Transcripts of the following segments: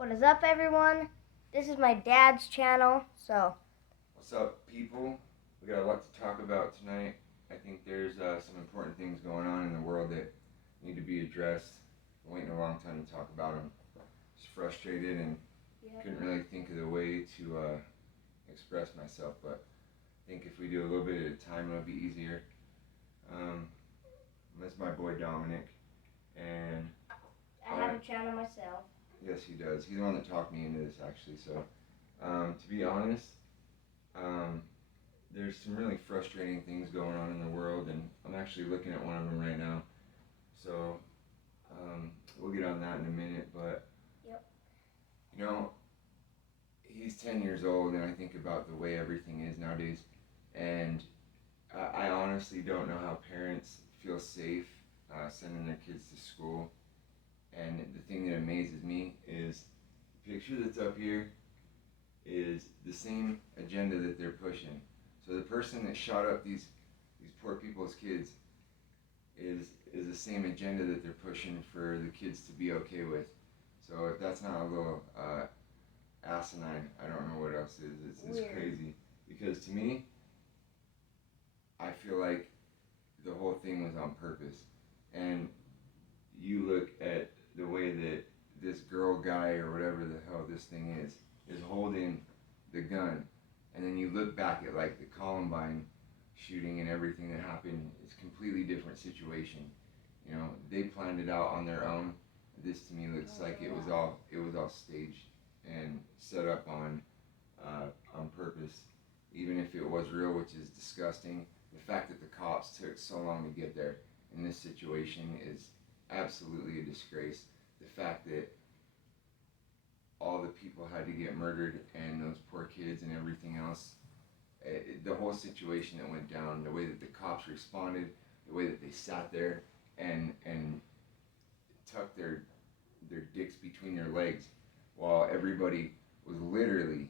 What is up, everyone? This is my dad's channel, so. What's up, people? We got a lot to talk about tonight. I think there's some important things going on in the world that need to be addressed. I'm waiting a long time to talk about them. Just frustrated and couldn't really think of the way to express myself, but I think if we do a little bit at a time, it'll be easier. Um, that's my boy Dominic, and I have a channel myself. Yes, he does. He's the one that talked me into this, actually. So, to be honest, um, there's some really frustrating things going on in the world, and I'm actually looking at one of them right now. So, we'll get on that in a minute. But, Yep. you know, he's 10 years old, and I think about the way everything is nowadays. And I honestly don't know how parents feel safe sending their kids to school. And the thing that amazes me is the picture that's up here is the same agenda that they're pushing. So the person that shot up these poor people's kids is the same agenda that they're pushing for the kids to be okay with. So if that's not a little asinine, I don't know what else is. It's crazy because to me, I feel like the whole thing was on purpose. And you look at the way that this girl guy or whatever the hell this thing is holding the gun, and then you look back at like the Columbine shooting and everything that happened, it's a completely different situation. You know, they planned it out on their own. This to me looks like it was all staged and set up on purpose. Even if it was real, which is disgusting, the fact that the cops took so long to get there in this situation is absolutely a disgrace. The fact that all the people had to get murdered and those poor kids and everything else, the whole situation that went down, the way that the cops responded, the way that they sat there and tucked their dicks between their legs while everybody was literally,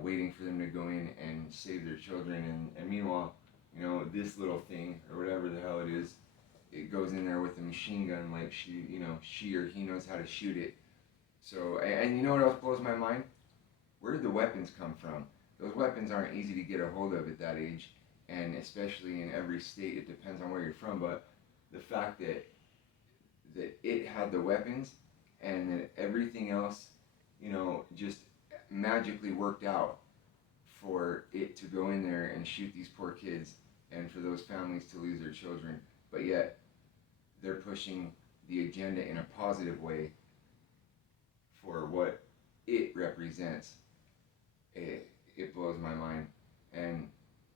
waiting for them to go in and save their children. And meanwhile, this little thing or whatever the hell it is, it goes in there with a machine gun like she or he knows how to shoot it. So, and you know what else blows my mind? Where did the weapons come from? Those weapons aren't easy to get a hold of at that age, and especially in every state, it depends on where you're from. But the fact that it had the weapons and that everything else, just magically worked out for it to go in there and shoot these poor kids and for those families to lose their children. But yet, they're pushing the agenda in a positive way for what it represents. It blows my mind. And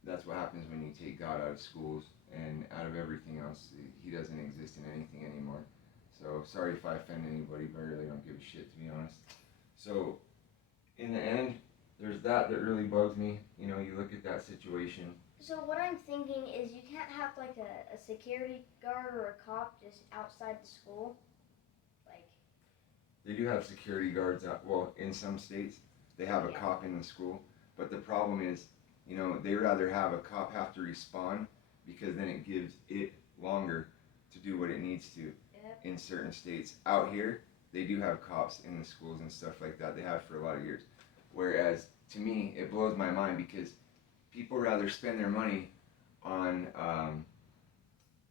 that's what happens when you take God out of schools and out of everything else. He doesn't exist in anything anymore. So sorry if I offend anybody, but I really don't give a shit, to be honest. So in the end, there's that really bugs me. You look at that situation. So what I'm thinking is you can't have like a security guard or a cop just outside the school. Like, they do have security guards out. Well, in some states, they have a cop in the school. But the problem is, they rather have a cop have to respond because then it gives it longer to do what it needs to. In certain states. Out here, they do have cops in the schools and stuff like that. They have for a lot of years. Whereas, to me, it blows my mind because people rather spend their money on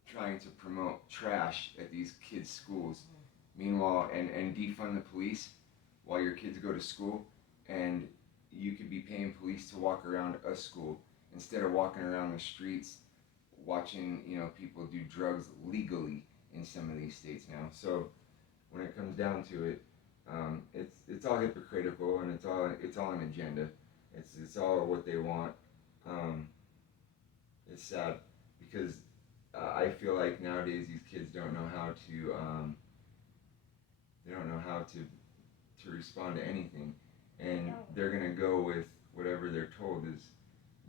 trying to promote trash at these kids' schools. Meanwhile, and defund the police while your kids go to school, and you could be paying police to walk around a school instead of walking around the streets watching people do drugs legally in some of these states now. So when it comes down to it, it's all hypocritical and it's all an agenda. It's all what they want. It's sad because I feel like nowadays these kids don't know how to to respond to anything, and they're gonna go with whatever they're told is,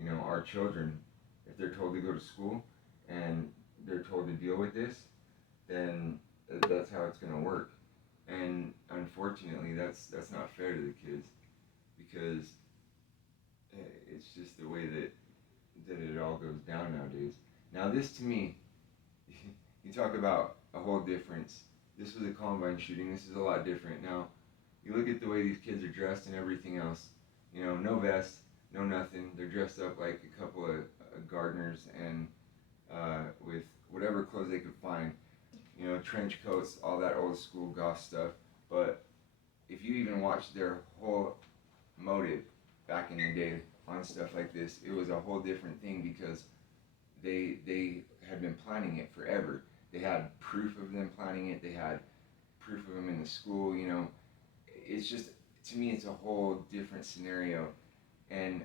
our children. If they're told to go to school and they're told to deal with this, then that's how it's gonna work. And unfortunately, that's not fair to the kids because it's just the way that it all goes down nowadays. Now, this to me, you talk about a whole difference. This was a Columbine shooting. This is a lot different. Now, you look at the way these kids are dressed and everything else. You know, no vest, no nothing. They're dressed up like a couple of gardeners and with whatever clothes they could find. You know, trench coats, all that old school goth stuff. But if you even watch their whole motive back in the day on stuff like this, it was a whole different thing because they had been planning it forever. They had proof of them planning it. They had proof of them in the school. You know, it's just, to me, it's a whole different scenario, and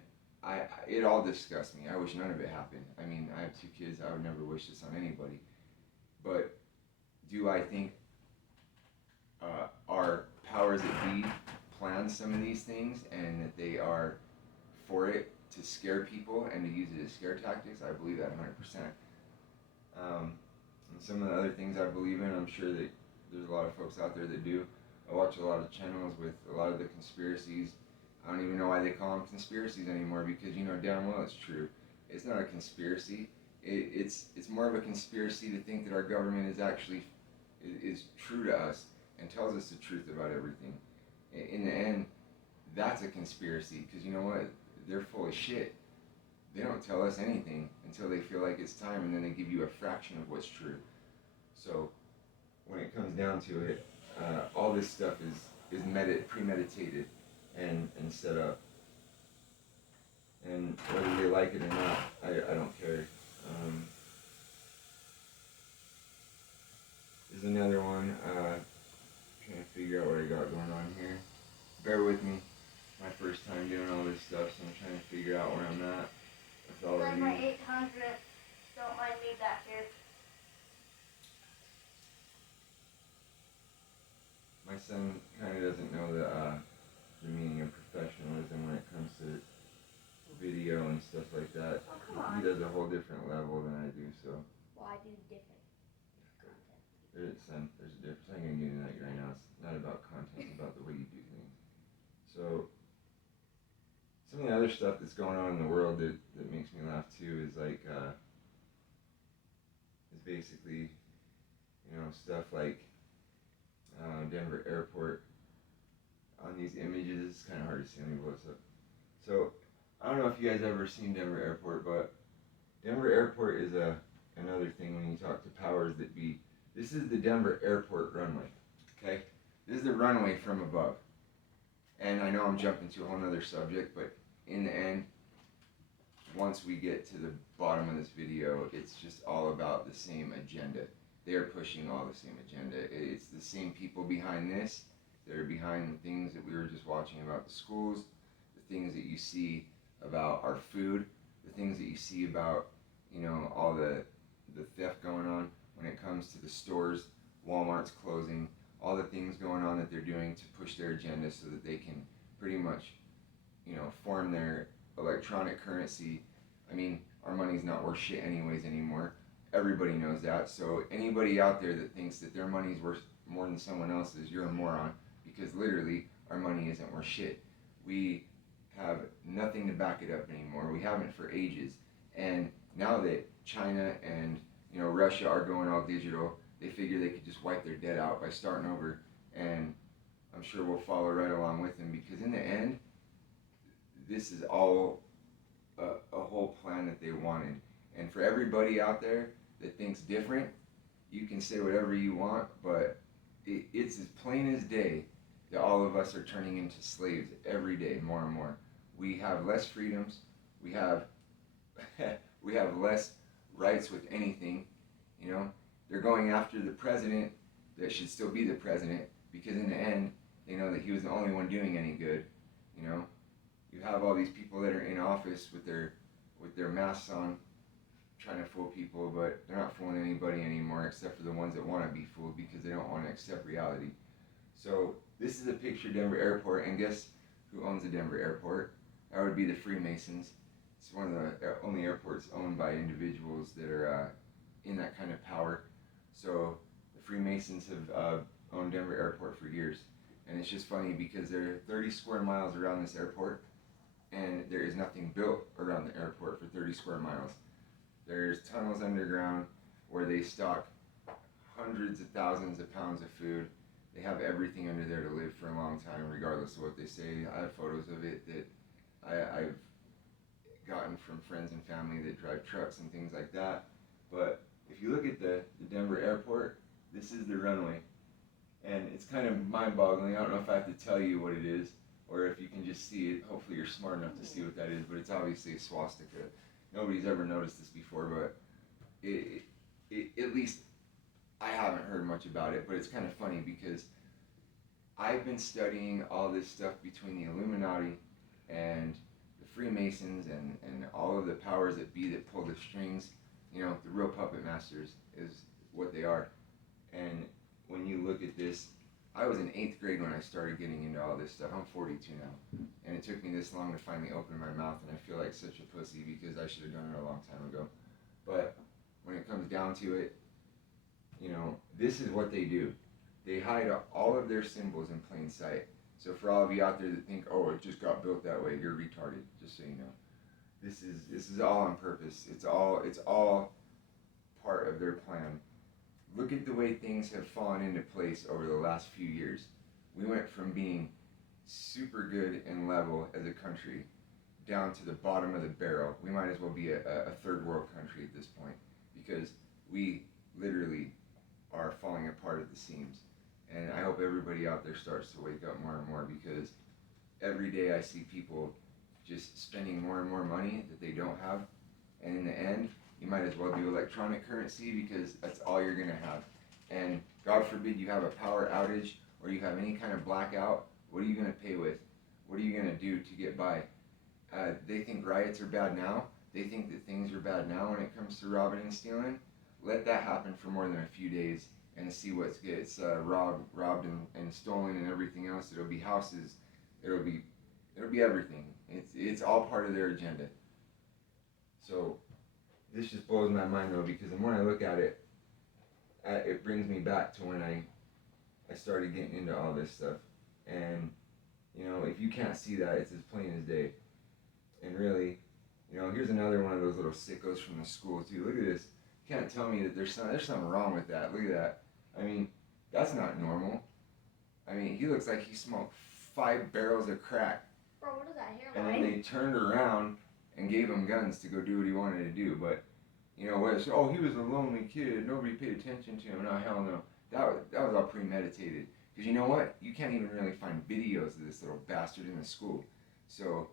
it all disgusts me. I wish none of it happened. I mean, I have two kids. I would never wish this on anybody. But do I think our powers that be plan some of these things and that they are for it to scare people and to use it as scare tactics? I believe that 100%. And some of the other things I believe in, I'm sure that there's a lot of folks out there that do. I watch a lot of channels with a lot of the conspiracies. I don't even know why they call them conspiracies anymore, because you know damn well it's true. It's not a conspiracy. It's more of a conspiracy to think that our government is actually is true to us and tells us the truth about everything. In the end, that's a conspiracy, because you know what? They're full of shit. They don't tell us anything until they feel like it's time, and then they give you a fraction of what's true. So when it comes down to it, all this stuff is premeditated and set up. And whether they like it or not, I don't care. There's another one. Trying to figure out what I got going on here. Bear with me. My first time doing all this stuff, so I'm trying to figure out where I'm at with all of Like my these. 800. Don't mind me back here. My son kind of doesn't know the meaning of professionalism when it comes to video and stuff like that. Oh, come on. He does a whole different level than I do, so. Well, I do different content. There's a difference. I'm going to get into that right now. It's not about content, it's about the way you do things. So, some of the other stuff that's going on in the world that makes me laugh too is like, is basically, you know, stuff like Denver Airport. On these images, it's kind of hard to see. Let me blow this up. So, I don't know if you guys ever seen Denver Airport, but Denver Airport is another thing when you talk to powers that be. This is the Denver Airport runway, okay? This is the runway from above. And I know I'm jumping to a whole other subject, but in the end, once we get to the bottom of this video, it's just all about the same agenda. They're pushing all the same agenda. It's the same people behind this. They're behind the things that we were just watching about the schools, the things that you see about our food, the things that you see about, you know, all the theft going on when it comes to the stores, Walmart's closing, all the things going on that they're doing to push their agenda so that they can pretty much, you know, form their electronic currency. I mean, our money's not worth shit anyways anymore. Everybody knows that. So anybody out there that thinks that their money's worth more than someone else's, you're a moron, because literally our money isn't worth shit. We have nothing to back it up anymore. We haven't for ages. And now that China and, you know, Russia are going all digital, they figure they could just wipe their debt out by starting over. And I'm sure we'll follow right along with them, because in the end, this is all a whole plan that they wanted. And for everybody out there that thinks different, you can say whatever you want, but it's as plain as day that all of us are turning into slaves every day, more and more. We have less freedoms. We have we have less rights with anything. You know, they're going after the president that should still be the president, because in the end, they know that he was the only one doing any good. You know, you have all these people that are in office with their masks on, trying to fool people, but they're not fooling anybody anymore except for the ones that want to be fooled because they don't want to accept reality. So this is a picture of Denver Airport, and guess who owns the Denver Airport? That would be the Freemasons. It's one of the only airports owned by individuals that are in that kind of power. So the Freemasons have owned Denver Airport for years. And it's just funny because there are 30 square miles around this airport, and there is nothing built around the airport for 30 square miles. There's tunnels underground where they stock hundreds of thousands of pounds of food. They have everything under there to live for a long time, regardless of what they say. I have photos of it that I've gotten from friends and family that drive trucks and things like that. But if you look at the Denver airport, this is the runway. And it's kind of mind-boggling. I don't know if I have to tell you what it is, or if you can just see it. Hopefully you're smart enough to see what that is, but it's obviously a swastika. Nobody's ever noticed this before, but at least I haven't heard much about it, but it's kind of funny because I've been studying all this stuff between the Illuminati and the Freemasons and all of the powers that be that pull the strings. You know, the real puppet masters is what they are. And when you look at this, I was in 8th grade when I started getting into all this stuff. I'm 42 now. And it took me this long to finally open my mouth, and I feel like such a pussy because I should have done it a long time ago. But when it comes down to it, you know, this is what they do. They hide all of their symbols in plain sight. So for all of you out there that think, oh, it just got built that way, you're retarded, just so you know. This is all on purpose. It's all part of their plan. Look at the way things have fallen into place over the last few years. We went from being super good and level as a country down to the bottom of the barrel. We might as well be a third world country at this point because we literally are falling apart at the seams. And I hope everybody out there starts to wake up more and more because every day I see people just spending more and more money that they don't have. And in the end, you might as well do electronic currency because that's all you're going to have. And God forbid you have a power outage or you have any kind of blackout, what are you going to pay with? What are you going to do to get by? They think riots are bad now. They think that things are bad now when it comes to robbing and stealing. Let that happen for more than a few days and see what gets robbed and stolen and everything else. It'll be houses. It'll be everything. It's all part of their agenda. So this just blows my mind though because the more I look at it, it brings me back to when I started getting into all this stuff. And you know, if you can't see that, it's as plain as day. And really, you know, here's another one of those little sickos from the school too. Look at this. You can't tell me that there's something wrong with that. Look at that. I mean, that's not normal. I mean, he looks like he smoked 5 barrels of crack. Bro, what is that And hairline? then they turned around and gave him guns to go do what he wanted to do. But, you know, he was a lonely kid. Nobody paid attention to him. No, hell no. That was all premeditated. Because you know what? You can't even really find videos of this little bastard in the school. So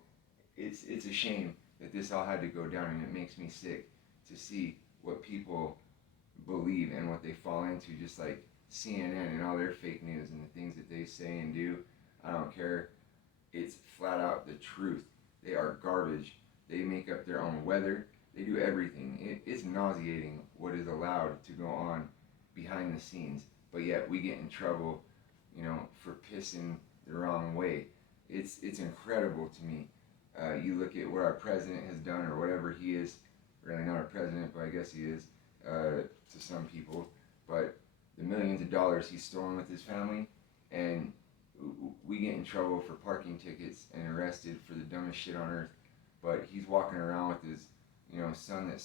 it's a shame that this all had to go down, and it makes me sick to see what people believe and what they fall into, just like CNN and all their fake news and the things that they say and do. I don't care. It's flat out the truth. They are garbage. They make up their own weather. They do everything. It's nauseating what is allowed to go on behind the scenes, but yet we get in trouble, you know, for pissing the wrong way. It's incredible to me. You look at what our president has done or whatever he is, really not our president, but I guess he is, to some people, but the millions of dollars he's stolen with his family, and we get in trouble for parking tickets and arrested for the dumbest shit on earth, but he's walking around with his, you know, son that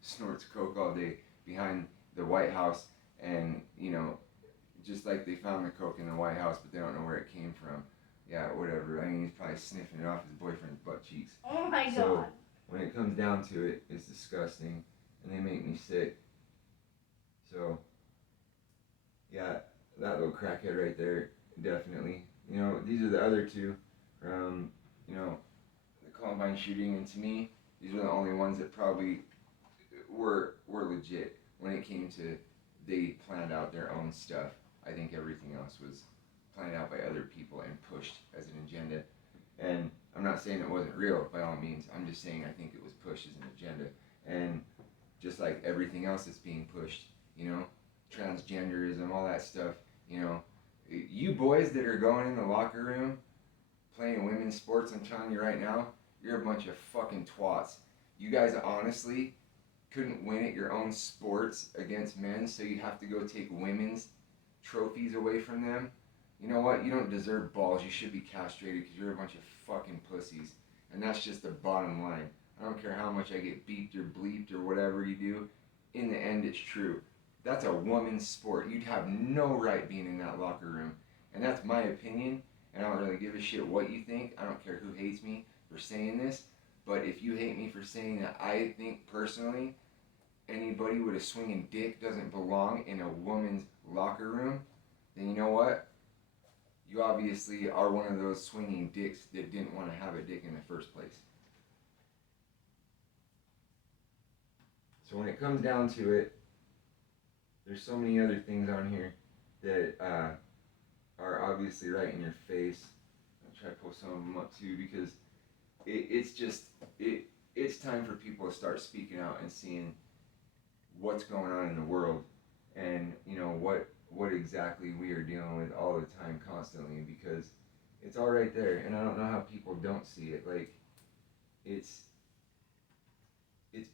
snorts coke all day behind the White House, and, you know, just like they found the coke in the White House, but they don't know where it came from. Yeah, whatever. I mean, he's probably sniffing it off his boyfriend's butt cheeks. Oh my god. So, when it comes down to it, it's disgusting, and they make me sick. So, yeah, that little crackhead right there, definitely. You know, these are the other two from, you know, the Columbine shooting, and to me, these are the only ones that probably were legit when it came to they planned out their own stuff. I think everything else was planned out by other people and pushed as an agenda. And I'm not saying it wasn't real, by all means. I'm just saying I think it was pushed as an agenda. And just like everything else that's being pushed, you know, transgenderism, all that stuff, you know, you boys that are going in the locker room playing women's sports, I'm telling you right now, you're a bunch of fucking twats. You guys honestly couldn't win at your own sports against men, so you have to go take women's trophies away from them. You know what? You don't deserve balls. You should be castrated because you're a bunch of fucking pussies. And that's just the bottom line. I don't care how much I get beeped or bleeped or whatever you do. In the end, it's true. That's a woman's sport. You'd have no right being in that locker room. And that's my opinion. And I don't really give a shit what you think. I don't care who hates me for saying this. But if you hate me for saying that, I think personally, anybody with a swinging dick doesn't belong in a woman's locker room, then you know what? You obviously are one of those swinging dicks that didn't want to have a dick in the first place. So when it comes down to it, there's so many other things on here that are obviously right in your face. I'll try to pull some of them up too, because it's time for people to start speaking out and seeing what's going on in the world, and what exactly we are dealing with all the time, constantly, because it's all right there, and I don't know how people don't see it. Like, it's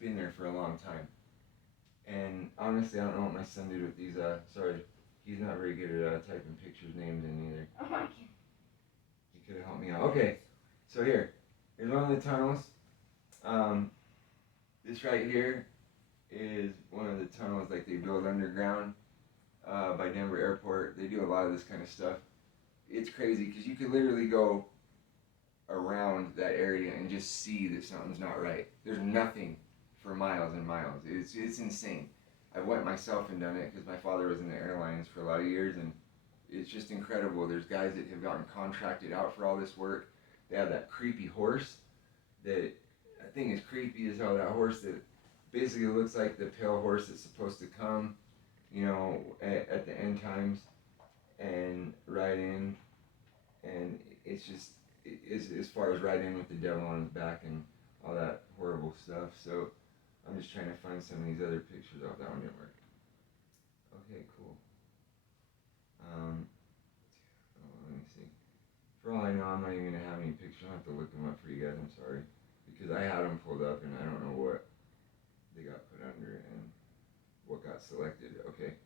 been there for a long time. And honestly, I don't know what my son did with these. Sorry, he's not very good at typing pictures, names in either. Oh my god. He could have helped me out. Okay, so here's one of the tunnels. This right here is one of the tunnels like they build underground by Denver Airport. They do a lot of this kind of stuff. It's crazy because you could literally go around that area and just see that something's not right. There's nothing for miles and miles. It's insane. I went myself and done it because my father was in the airlines for a lot of years, and it's just incredible. There's guys that have gotten contracted out for all this work. They have that creepy horse that I think is creepy as hell. That horse that basically looks like the pale horse that's supposed to come, at the end times and ride in, and it's just as far as ride in with the devil on his back and all that horrible stuff. So I'm just trying to find some of these other pictures. Oh, that one didn't work. Okay, cool. Let me see. For all I know, I'm not even gonna have any pictures. I'll have to look them up for you guys. I'm sorry, because I had them pulled up and I don't know what they got put under and what got selected. Okay.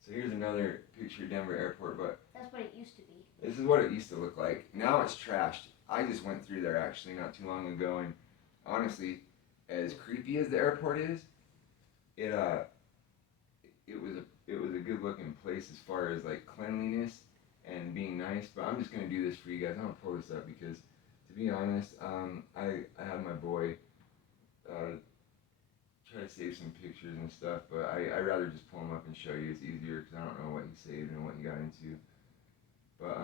So here's another picture of Denver Airport, but That's what it used to be. this is what it used to look like. Now it's trashed. I just went through there actually not too long ago, and honestly, as creepy as the airport is, it was a good looking place as far as like cleanliness and being nice. But I'm just gonna do this for you guys. I'm gonna pull this up because, to be honest, I had my boy try to save some pictures and stuff, but I rather just pull them up and show you. It's easier because I don't know what he saved and what he got into. But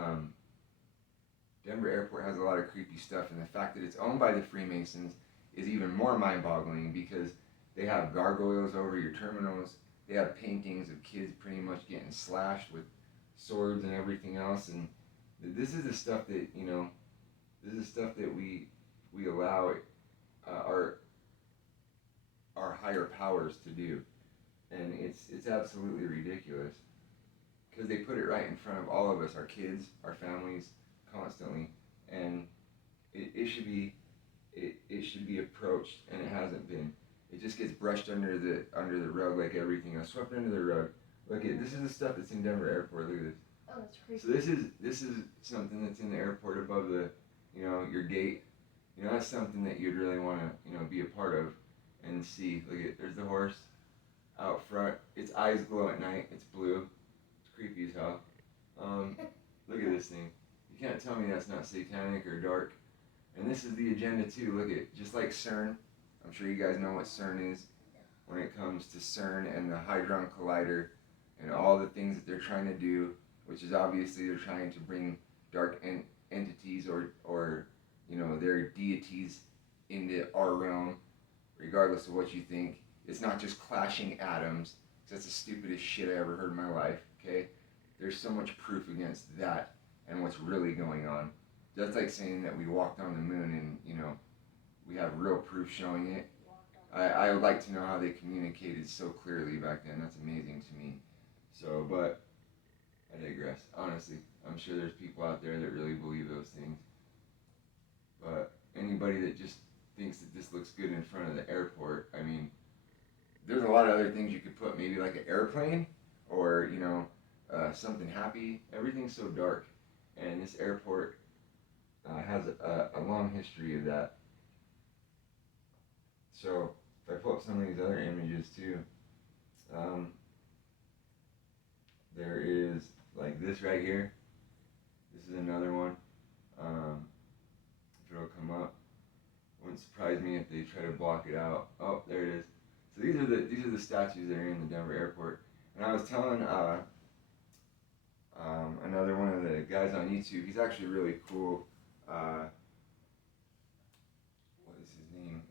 Denver Airport has a lot of creepy stuff, and the fact that it's owned by the Freemasons is even more mind-boggling because they have gargoyles over your terminals. They have paintings of kids pretty much getting slashed with swords and everything else, and this is the stuff that this is stuff that we allow our higher powers to do, and it's absolutely ridiculous because they put it right in front of all of us, our kids, our families, constantly, and it should be approached, and it hasn't been. It just gets brushed under the rug like everything else, swept under the rug. Look at this is the stuff that's in Denver Airport. Look at this. Oh, that's creepy. So this is something that's in the airport above the your gate. That's something that you'd really want to be a part of and see. Look at there's the horse out front. Its eyes glow at night. It's blue. It's creepy as hell. Look at this thing. You can't tell me that's not satanic or dark. And this is the agenda too. Look at just like CERN. I'm sure you guys know what CERN is when it comes to CERN and the Hadron Collider and all the things that they're trying to do, which is obviously they're trying to bring dark entities or their deities into our realm, regardless of what you think. It's not just clashing atoms. That's the stupidest shit I ever heard in my life, okay? There's so much proof against that and what's really going on. That's like saying that we walked on the moon and, we have real proof showing it. I would like to know how they communicated so clearly back then. That's amazing to me. So, but I digress. Honestly, I'm sure there's people out there that really believe those things. But anybody that just thinks that this looks good in front of the airport, I mean, there's a lot of other things you could put, maybe like an airplane or, something happy. Everything's so dark. And this airport has a long history of that. So if I pull up some of these other images too, Um, there is like this right here. This is another one. If it'll come up, wouldn't surprise me if they try to block it out. Oh, there it is. So these are the statues that are in the Denver airport. And I was telling another one of the guys on YouTube. He's actually really cool. What is his name?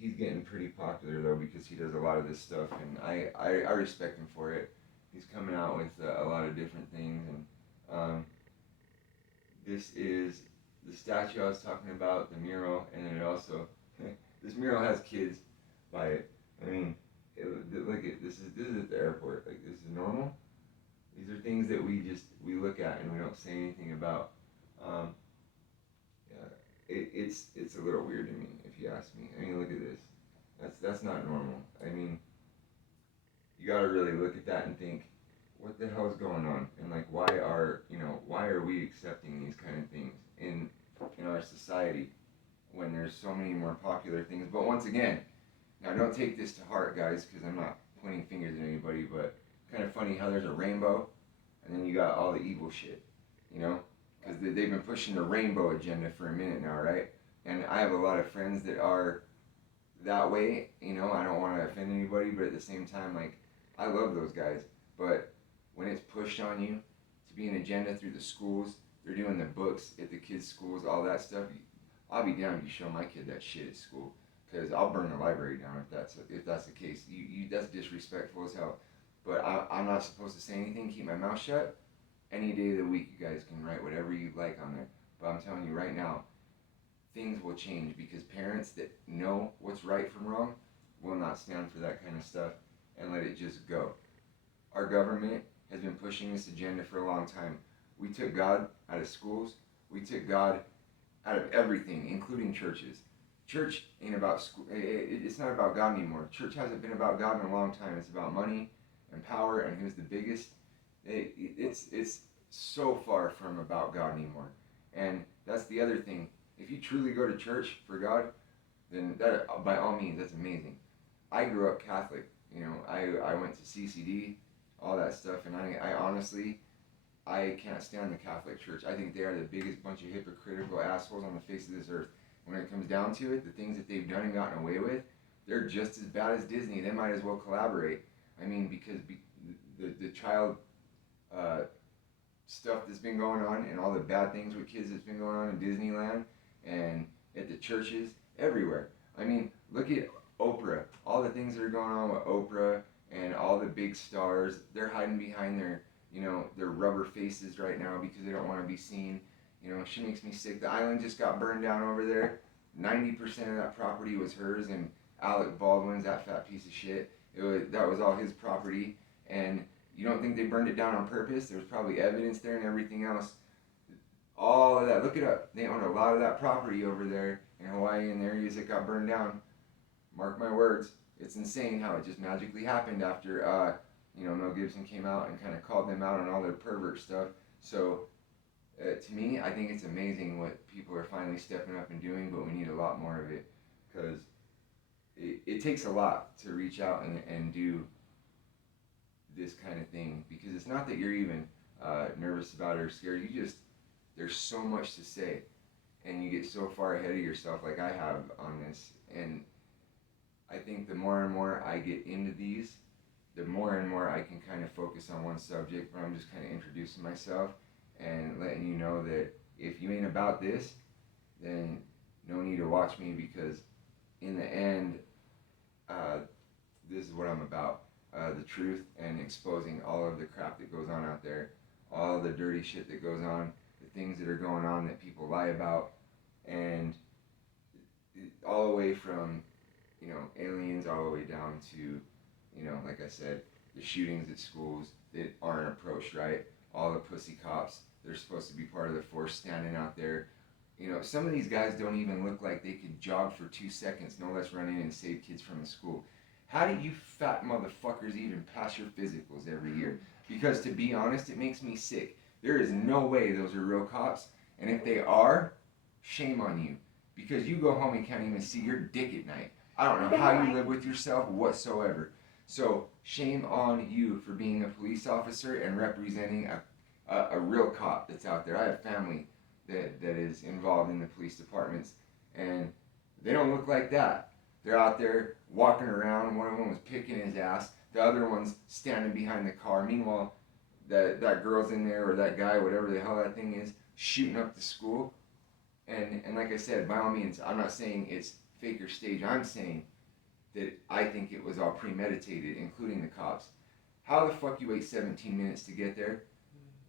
He's getting pretty popular though because he does a lot of this stuff, and I respect him for it. He's coming out with a lot of different things, and this is the statue I was talking about, the mural, and then it also this mural has kids by it. I mean, look at this is at the airport. Like, this is normal. These are things that we look at and we don't say anything about. Yeah, it's a little weird to me, if you ask me. I mean, look at this. That's not normal. I mean, you gotta really look at that and think, what the hell is going on? And like, why are we accepting these kind of things in our society when there's so many more popular things? But once again, now don't take this to heart, guys, because I'm not pointing fingers at anybody, but kind of funny how there's a rainbow, and then you got all the evil shit, because they've been pushing the rainbow agenda for a minute now, right? And I have a lot of friends that are that way, I don't want to offend anybody, but at the same time, like, I love those guys, but when it's pushed on you to be an agenda through the schools, they're doing the books at the kids' schools, all that stuff, I'll be down if you show my kid that shit at school, because I'll burn the library down if that's the case. That's disrespectful as hell. But I'm not supposed to say anything, keep my mouth shut. Any day of the week, you guys can write whatever you like on there. But I'm telling you right now, things will change because parents that know what's right from wrong will not stand for that kind of stuff and let it just go. Our government has been pushing this agenda for a long time. We took God out of schools. We took God out of everything, including churches. Church ain't about school. It's not about God anymore. Church hasn't been about God in a long time. It's about money and power and who's the biggest. It's so far from about God anymore. And that's the other thing. If you truly go to church for God, then that, by all means, that's amazing. I grew up Catholic. I went to CCD, all that stuff, and I honestly, I can't stand the Catholic Church. I think they are the biggest bunch of hypocritical assholes on the face of this earth. When it comes down to it, the things that they've done and gotten away with, they're just as bad as Disney. They might as well collaborate. I mean, because the child stuff that's been going on and all the bad things with kids that's been going on in Disneyland and at the churches, everywhere. I mean, look at Oprah. All the things that are going on with Oprah and all the big stars, they're hiding behind their rubber faces right now because they don't want to be seen. She makes me sick. The island just got burned down over there. 90% of that property was hers, and Alec Baldwin's, that fat piece of shit, that was all his property. And you don't think they burned it down on purpose? There was probably evidence there and everything else. All of that, look it up. They own a lot of that property over there in Hawaii and the areas that got burned down. Mark my words. It's insane how it just magically happened after Mel Gibson came out and kind of called them out on all their pervert stuff. So to me, I think it's amazing what people are finally stepping up and doing, but we need a lot more of it because it takes a lot to reach out and do this kind of thing, because it's not that you're even nervous about it or scared. There's so much to say, and you get so far ahead of yourself like I have on this. And I think the more and more I get into these, the more and more I can kind of focus on one subject, but I'm just kind of introducing myself and letting you know that if you ain't about this, then no need to watch me, because in the end, this is what I'm about. The truth and exposing all of the crap that goes on out there, all the dirty shit that goes on, the things that are going on that people lie about, and all the way from, aliens all the way down to, like I said, the shootings at schools that aren't approached right, all the pussy cops, they're supposed to be part of the force standing out there. Some of these guys don't even look like they could jog for 2 seconds, no less run in and save kids from the school. How do you fat motherfuckers even pass your physicals every year? Because to be honest, it makes me sick. There is no way those are real cops, and if they are, shame on you. Because you go home and can't even see your dick at night. I don't know how you live with yourself whatsoever. So shame on you for being a police officer and representing a real cop that's out there. I have family that is involved in the police departments, and they don't look like that. They're out there walking around. One of them was picking his ass. The other one's standing behind the car. Meanwhile, that girl's in there, or that guy, whatever the hell that thing is, shooting up the school. And like I said, by all means, I'm not saying it's fake or stage. I'm saying that I think it was all premeditated, including the cops. How the fuck you wait 17 minutes to get there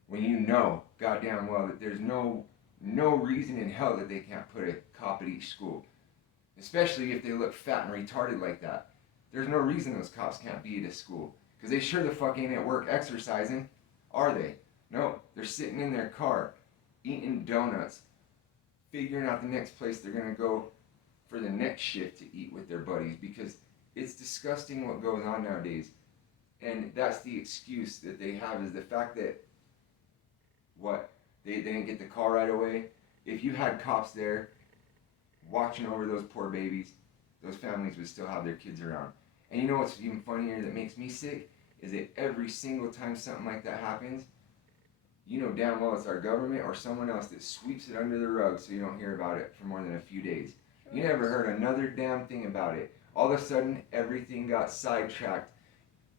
when you know goddamn well that there's no reason in hell that they can't put a cop at each school, especially if they look fat and retarded like that. There's no reason those cops can't be at a school, because they sure the fuck ain't at work exercising, are they? No, they're sitting in their car eating donuts, figuring out the next place they're gonna go for the next shift to eat with their buddies, because it's disgusting what goes on nowadays. And that's the excuse that they have, is the fact that they didn't get the call right away. If you had cops there watching over those poor babies, those families would still have their kids around. And you know what's even funnier that makes me sick is that every single time something like that happens, you know damn well it's our government or someone else that sweeps it under the rug so you don't hear about it for more than a few days. You never heard another damn thing about it. All of a sudden, everything got sidetracked.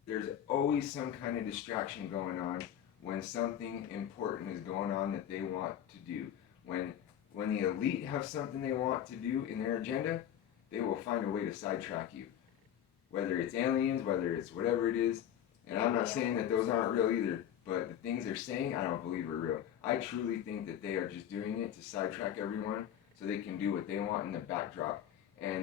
There's always some kind of distraction going on when something important is going on that they want to do. When the elite have something they want to do in their agenda, they will find a way to sidetrack you. Whether it's aliens, whether it's whatever it is. And I'm not saying that those aren't real either, but the things they're saying, I don't believe are real. I truly think that they are just doing it to sidetrack everyone so they can do what they want in the backdrop.